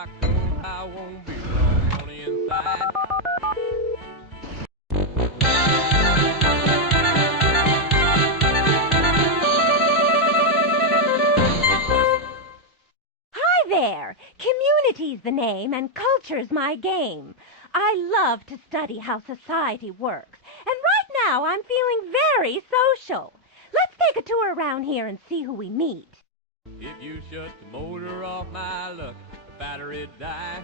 I won't be long on the inside. Hi there! Community's the name and culture's my game. I love to study how society works, and right now I'm feeling very social. Let's take a tour around here and see who we meet. If you shut the motor off, my luck, the battery'd die.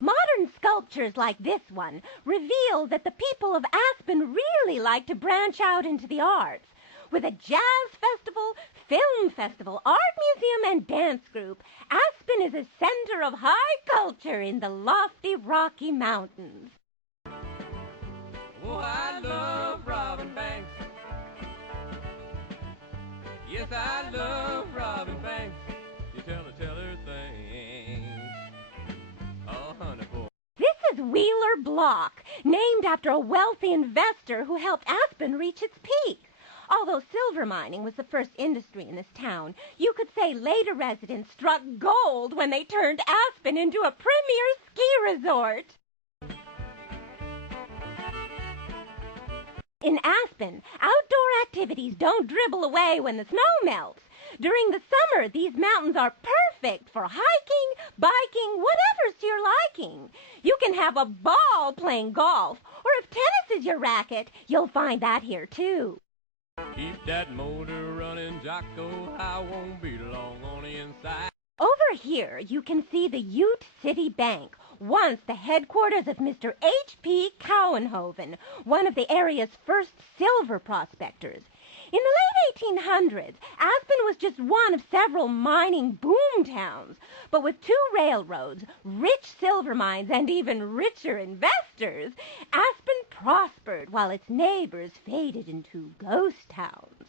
Modern sculptures like this one reveal that the people of Aspen really like to branch out into the arts. With a jazz festival, film festival, art museum, and dance group, Aspen is a center of high culture in the lofty Rocky Mountains. Oh, I love robbing banks. Yes, I love robbing banks. You tell her things. Oh, honey boy. This is Wheeler Block, named after a wealthy investor who helped Aspen reach its peak. Although silver mining was the first industry in this town, you could say later residents struck gold when they turned Aspen into a premier ski resort. In Aspen, outdoor activities don't dribble away when the snow melts. During the summer, these mountains are perfect for hiking, biking, whatever's to your liking. You can have a ball playing golf, or if tennis is your racket, you'll find that here too. Keep that motor running, Jocko. I won't be long on the inside. Over here, you can see the Ute City Bank, once the headquarters of Mr. H.P. Cowenhoven, one of the area's first silver prospectors. In the late 1800s, Aspen was just one of several mining boom towns. But with two railroads, rich silver mines, and even richer investors, Aspen prospered while its neighbors faded into ghost towns.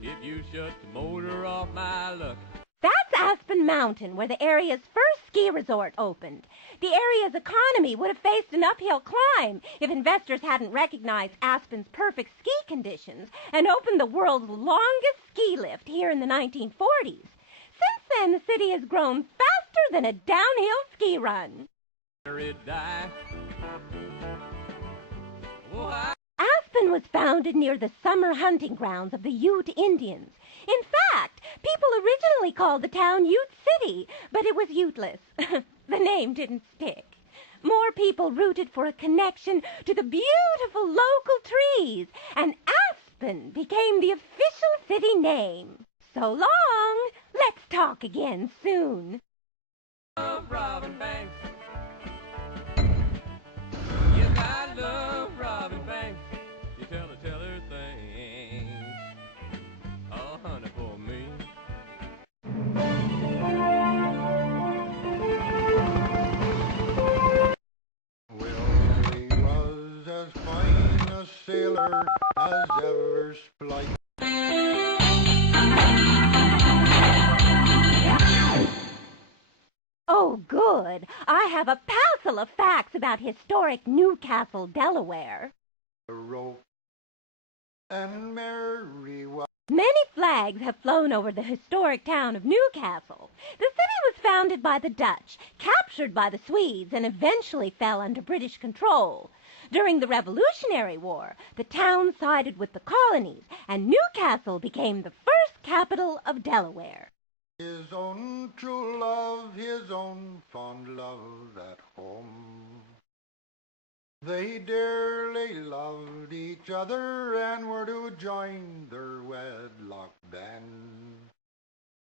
If you shut the motor off, my luck. That's Aspen Mountain, where the area's first ski resort opened. The area's economy would have faced an uphill climb if investors hadn't recognized Aspen's perfect ski conditions and opened the world's longest ski lift here in the 1940s. Since then, the city has grown faster than a downhill ski run. Die. Oh, Aspen was founded near the summer hunting grounds of the Ute Indians. In fact, people originally called the town Ute City, but it was Uteless. The name didn't stick. More people rooted for a connection to the beautiful local trees, and Aspen became the official city name. So long. Let's talk again soon. love robbing banks. Yes, I love robbing banks. You tell her things. Oh, honey, for me. Well, he was as fine a sailor as ever splice. Oh, good. I have a passel of facts about historic Newcastle, Delaware. A rope and merry was. Many flags have flown over the historic town of Newcastle. The city was founded by the Dutch, captured by the Swedes, and eventually fell under British control. During the Revolutionary War, the town sided with the colonies, and Newcastle became the first capital of Delaware. His own true love, his own fond love at home. They dearly loved each other and were to join their wedlock band.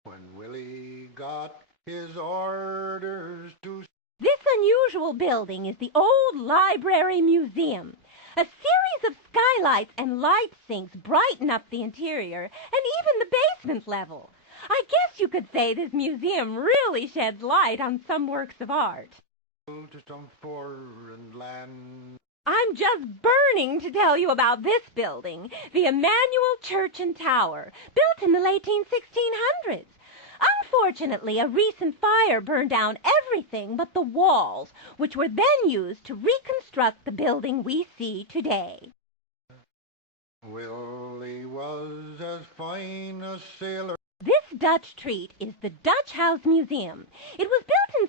When Willie got his orders to... This unusual building is the Old Library Museum. A series of skylights and light sinks brighten up the interior and even the basement level. I guess you could say this museum really sheds light on some works of art. to some foreign land. I'm just burning to tell you about this building, the Emmanuel Church and Tower, built in the late 1600s. Unfortunately, a recent fire burned down everything but the walls, which were then used to reconstruct the building we see today. Willie was as fine a sailor. This Dutch treat is the Dutch House Museum. It was built in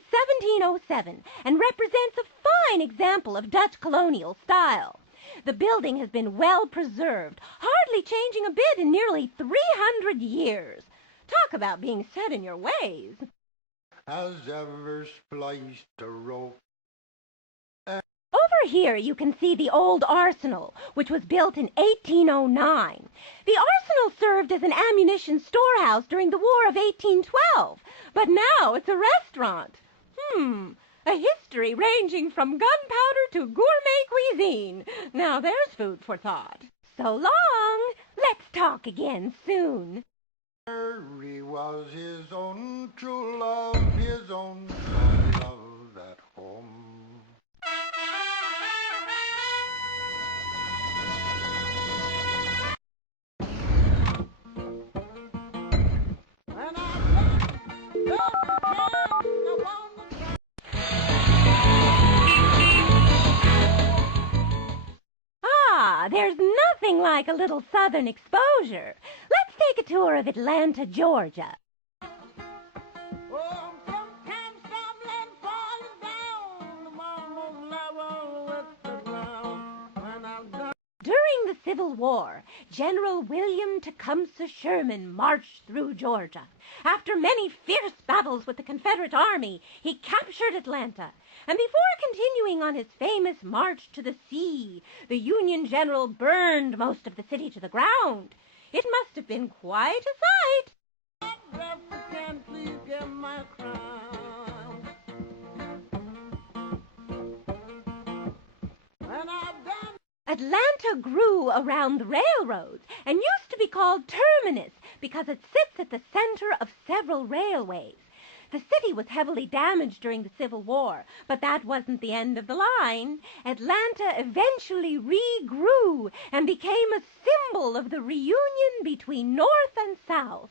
1707 and represents a fine example of Dutch colonial style. The building has been well preserved, hardly changing a bit in nearly 300 years. Talk about being set in your ways. Has ever spliced a rope. Over here you can see the old arsenal, which was built in 1809. The arsenal served as an ammunition storehouse during the War of 1812, but now it's a restaurant. A history ranging from gunpowder to gourmet cuisine. Now there's food for thought. So long. Let's talk again soon. He was his own true love, his own fond love at home. There's nothing like a little southern exposure. Let's take a tour of Atlanta, Georgia. During the Civil War, General William Tecumseh Sherman marched through Georgia. After many fierce battles with the Confederate Army, he captured Atlanta. And before continuing on his famous march to the sea, the Union general burned most of the city to the ground. It must have been quite a sight. Please give my crown. Atlanta grew around the railroads and used to be called Terminus because it sits at the center of several railways. The city was heavily damaged during the Civil War, but that wasn't the end of the line. Atlanta eventually regrew and became a symbol of the reunion between North and South.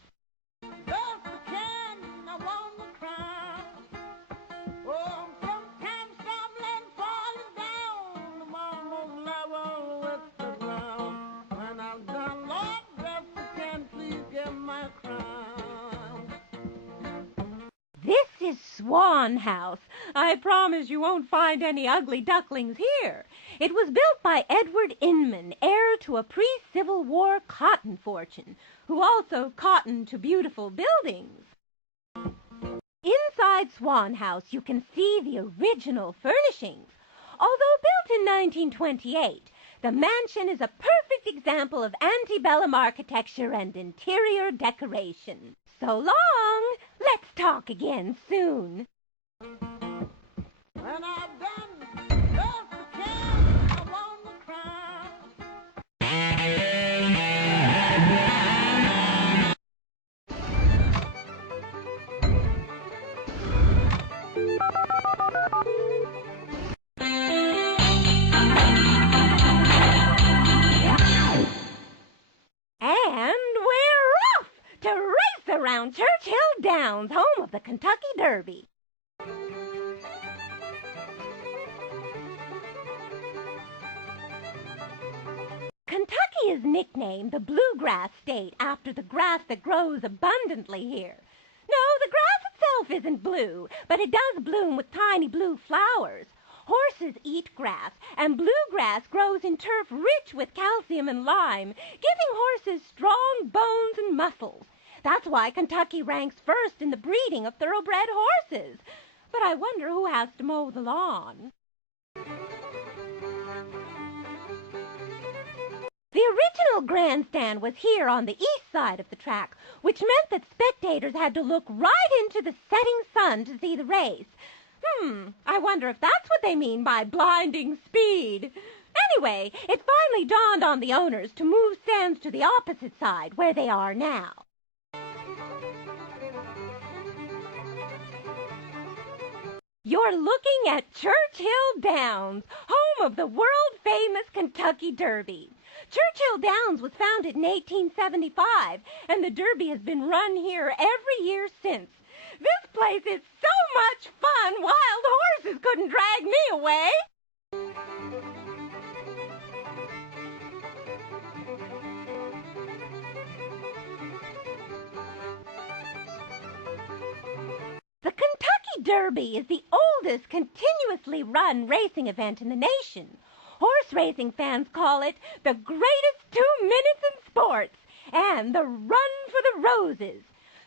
This is Swan House. I promise you won't find any ugly ducklings here. It was built by Edward Inman, heir to a pre-Civil War cotton fortune, who also cottoned to beautiful buildings. Inside Swan House, you can see the original furnishings. Although built in 1928, the mansion is a perfect example of antebellum architecture and interior decoration. So long. Let's talk again soon. When I've done just the can, I want to cry. And we're off to race around Churchill Downs, home of the Kentucky Derby. Kentucky is nicknamed the Bluegrass State after the grass that grows abundantly here. No, the grass itself isn't blue, but it does bloom with tiny blue flowers. Horses eat grass, and bluegrass grows in turf rich with calcium and lime, giving horses strong bones and muscles. That's why Kentucky ranks first in the breeding of thoroughbred horses. But I wonder who has to mow the lawn. The original grandstand was here on the east side of the track, which meant that spectators had to look right into the setting sun to see the race. I wonder if that's what they mean by blinding speed. Anyway, it finally dawned on the owners to move stands to the opposite side, where they are now. You're looking at Churchill Downs, home of the world-famous Kentucky Derby. Churchill Downs was founded in 1875, and the Derby has been run here every year since. This place is so much fun, wild horses couldn't drag me away. Derby is the oldest continuously run racing event in the nation. Horse racing fans call it the greatest 2 minutes in sports and the Run for the Roses.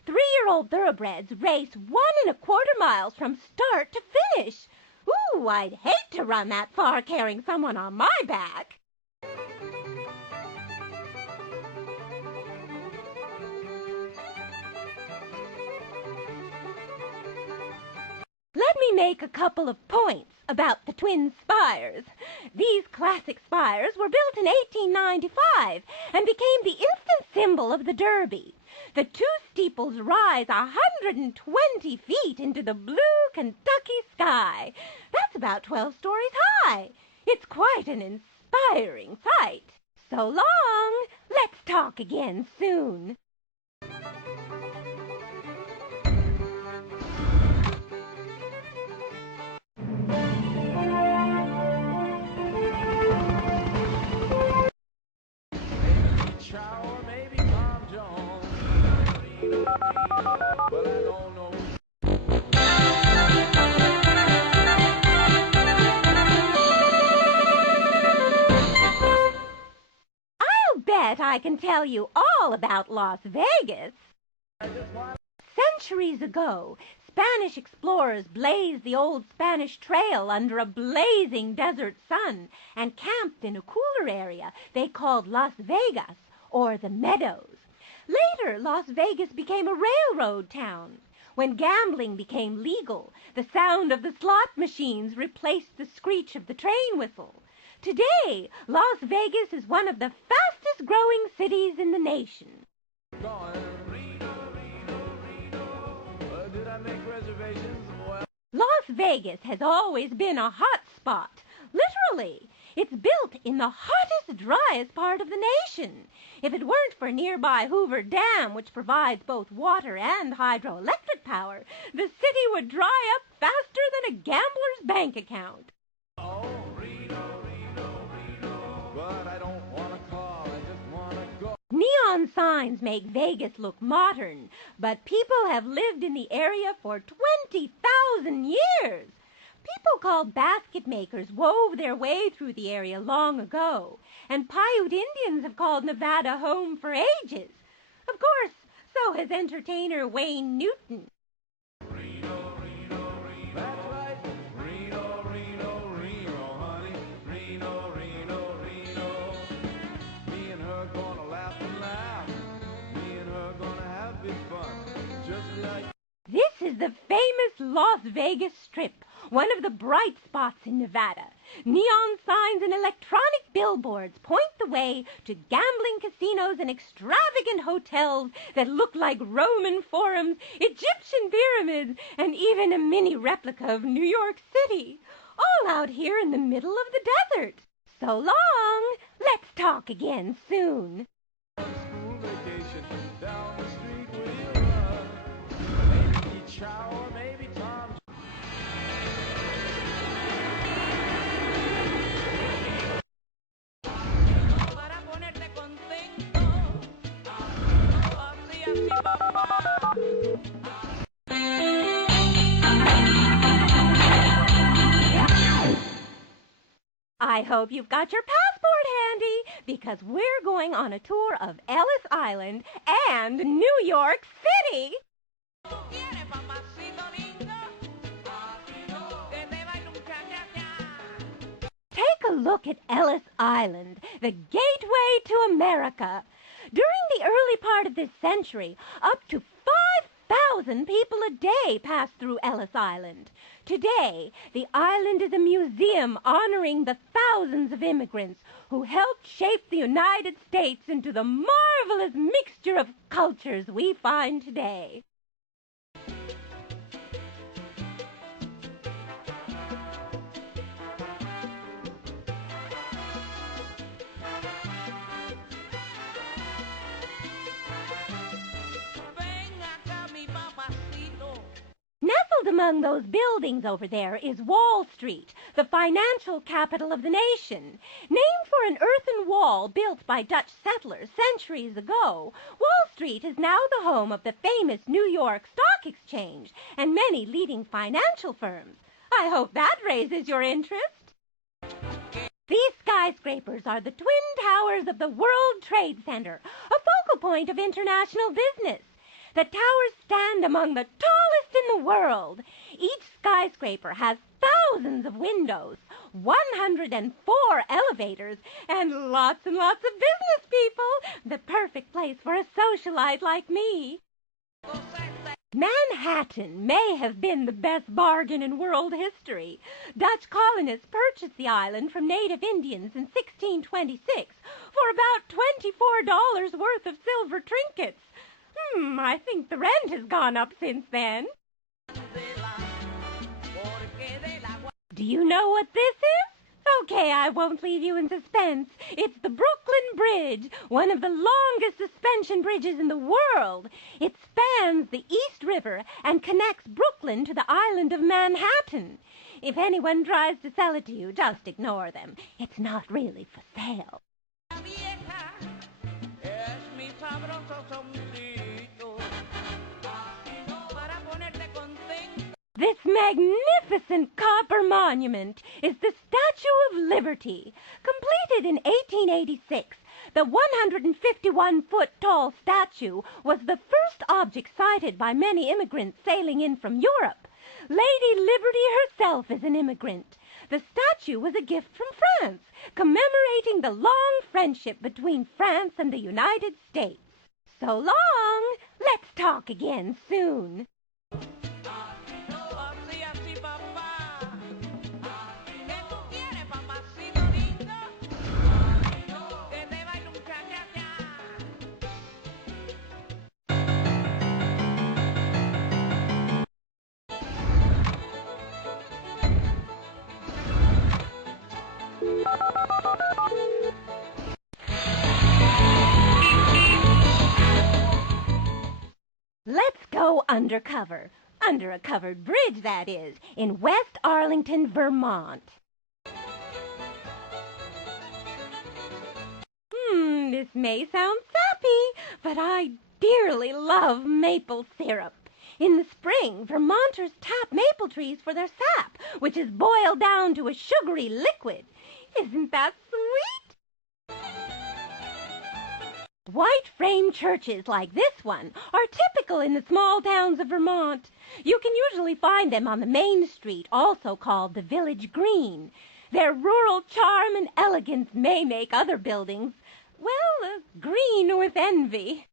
3-year-old thoroughbreds race 1.25 miles from start to finish. Ooh, I'd hate to run that far carrying someone on my back. Let me make a couple of points about the twin spires. These classic spires were built in 1895 and became the instant symbol of the Derby. The two steeples rise 120 feet into the blue Kentucky sky. That's about 12 stories high. It's quite an inspiring sight. So long. Let's talk again soon. Or maybe Tom Jones. Well, I don't know. I'll bet I can tell you all about Las Vegas. Centuries ago, Spanish explorers blazed the old Spanish Trail under a blazing desert sun and camped in a cooler area they called Las Vegas, or the Meadows. Later, Las Vegas became a railroad town. When gambling became legal, the sound of the slot machines replaced the screech of the train whistle. Today, Las Vegas is one of the fastest-growing cities in the nation. Did I make reservations? Well, Las Vegas has always been a hot spot. Literally. It's built in the hottest, driest part of the nation. If it weren't for nearby Hoover Dam, which provides both water and hydroelectric power, the city would dry up faster than a gambler's bank account. oh, Reno, but I don't want to call, I just want to go. Neon signs make Vegas look modern, but people have lived in the area for 20,000 years. People called basket makers wove their way through the area long ago, and Paiute Indians have called Nevada home for ages. Of course, so has entertainer Wayne Newton. That's right. Reno, honey. Reno. Me and her gonna laugh and laugh. Me and her gonna have big fun. Just like... This is the famous Las Vegas Strip, one of the bright spots in Nevada. Neon signs and electronic billboards point the way to gambling casinos and extravagant hotels that look like Roman forums, Egyptian pyramids, and even a mini replica of New York City. All out here in the middle of the desert. So long. Let's talk again soon. School vacation down the street we'll run. Maybe Chow or maybe Tom. Para ponerte contento, así, papá. I hope you've got your passport handy, because we're going on a tour of Ellis Island and New York City. ¿Quieres, papacito lindo? Que te baile un cha-cha-cha. Take a look at Ellis Island, the gateway to America. During the early part of this century, up to 5,000 people a day passed through Ellis Island. Today, the island is a museum honoring the thousands of immigrants who helped shape the United States into the marvelous mixture of cultures we find today. Ven acá, mi papacito. Nestled among those buildings over there is Wall Street, the financial capital of the nation. Named for an earthen wall built by Dutch settlers centuries ago, Wall Street is now the home of the famous New York Stock Exchange and many leading financial firms. I hope that raises your interest. These skyscrapers are the twin towers of the World Trade Center, a focal point of international business. The towers stand among the tallest in the world. Each skyscraper has thousands of windows, 104 elevators, and lots of business people. The perfect place for a socialite like me. Manhattan may have been the best bargain in world history. Dutch colonists purchased the island from native Indians in 1626 for about $24 worth of silver trinkets. I think the rent has gone up since then. Do you know what this is? Okay, I won't leave you in suspense. It's the Brooklyn Bridge, one of the longest suspension bridges in the world. It spans the East River and connects Brooklyn to the island of Manhattan. If anyone tries to sell it to you, just ignore them. It's not really for sale. This magnificent copper monument is the Statue of Liberty. Completed in 1886, the 151-foot-tall statue was the first object sighted by many immigrants sailing in from Europe. Lady Liberty herself is an immigrant. The statue was a gift from France, commemorating the long friendship between France and the United States. So long! Let's talk again soon. Let's go undercover. Under a covered bridge, that is, in West Arlington, Vermont. This may sound sappy, but I dearly love maple syrup. In the spring, Vermonters tap maple trees for their sap, which is boiled down to a sugary liquid. Isn't that sweet? White frame churches like this one are typical in the small towns of Vermont. You can usually find them on the main street, also called the village green. Their rural charm and elegance may make other buildings, well, green with envy.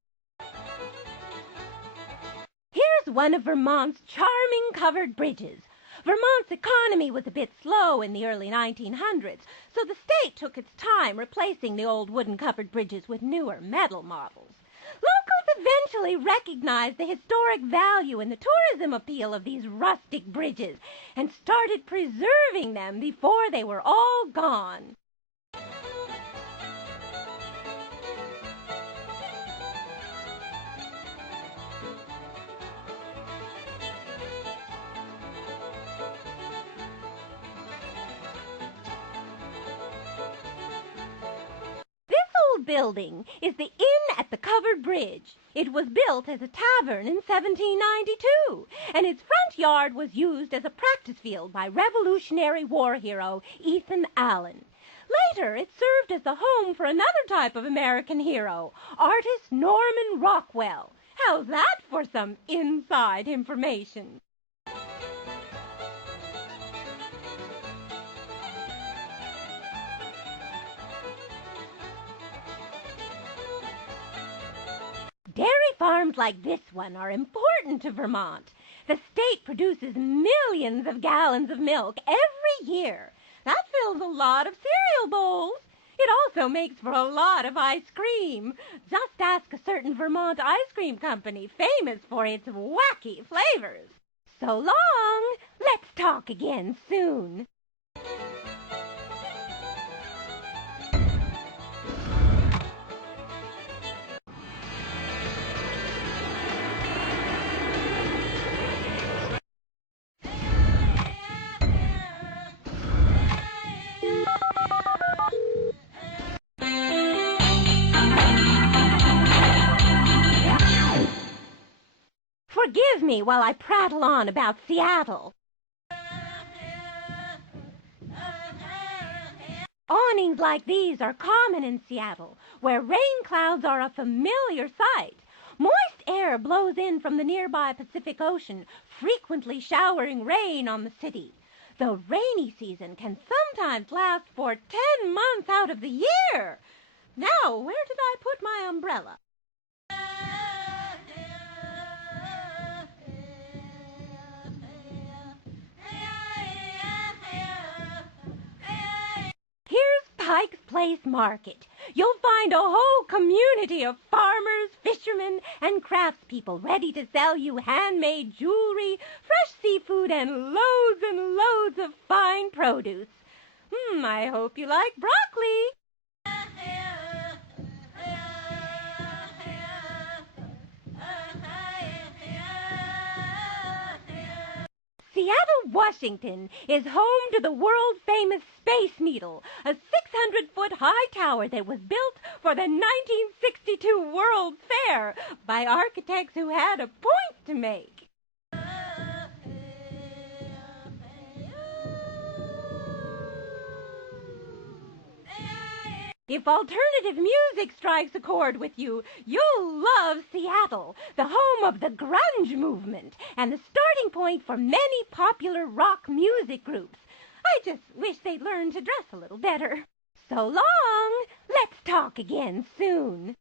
Here's one of Vermont's charming covered bridges. Vermont's economy was a bit slow in the early 1900s, so the state took its time replacing the old wooden covered bridges with newer metal models. Locals eventually recognized the historic value and the tourism appeal of these rustic bridges and started preserving them before they were all gone. Building is the Inn at the Covered Bridge. It was built as a tavern in 1792, and its front yard was used as a practice field by Revolutionary War hero Ethan Allen. Later, it served as the home for another type of American hero, artist Norman Rockwell. How's that for some inside information? Dairy farms like this one are important to Vermont. The state produces millions of gallons of milk every year. That fills a lot of cereal bowls. It also makes for a lot of ice cream. Just ask a certain Vermont ice cream company famous for its wacky flavors. So long. Let's talk again soon. me while I prattle on about Seattle. Awnings like these are common in Seattle, where rain clouds are a familiar sight. Moist air blows in from the nearby Pacific Ocean, frequently showering rain on the city. The rainy season can sometimes last for 10 months out of the year. Now, where did I put my umbrella? Here's Pike's Place Market. You'll find a whole community of farmers, fishermen, and craftspeople ready to sell you handmade jewelry, fresh seafood, and loads of fine produce. I hope you like broccoli. Seattle, Washington is home to the world-famous Space Needle, a 600-foot high tower that was built for the 1962 World's Fair by architects who had a point to make. If alternative music strikes a chord with you, you'll love Seattle, the home of the grunge movement and the starting point for many popular rock music groups. I just wish they'd learn to dress a little better. So long. Let's talk again soon.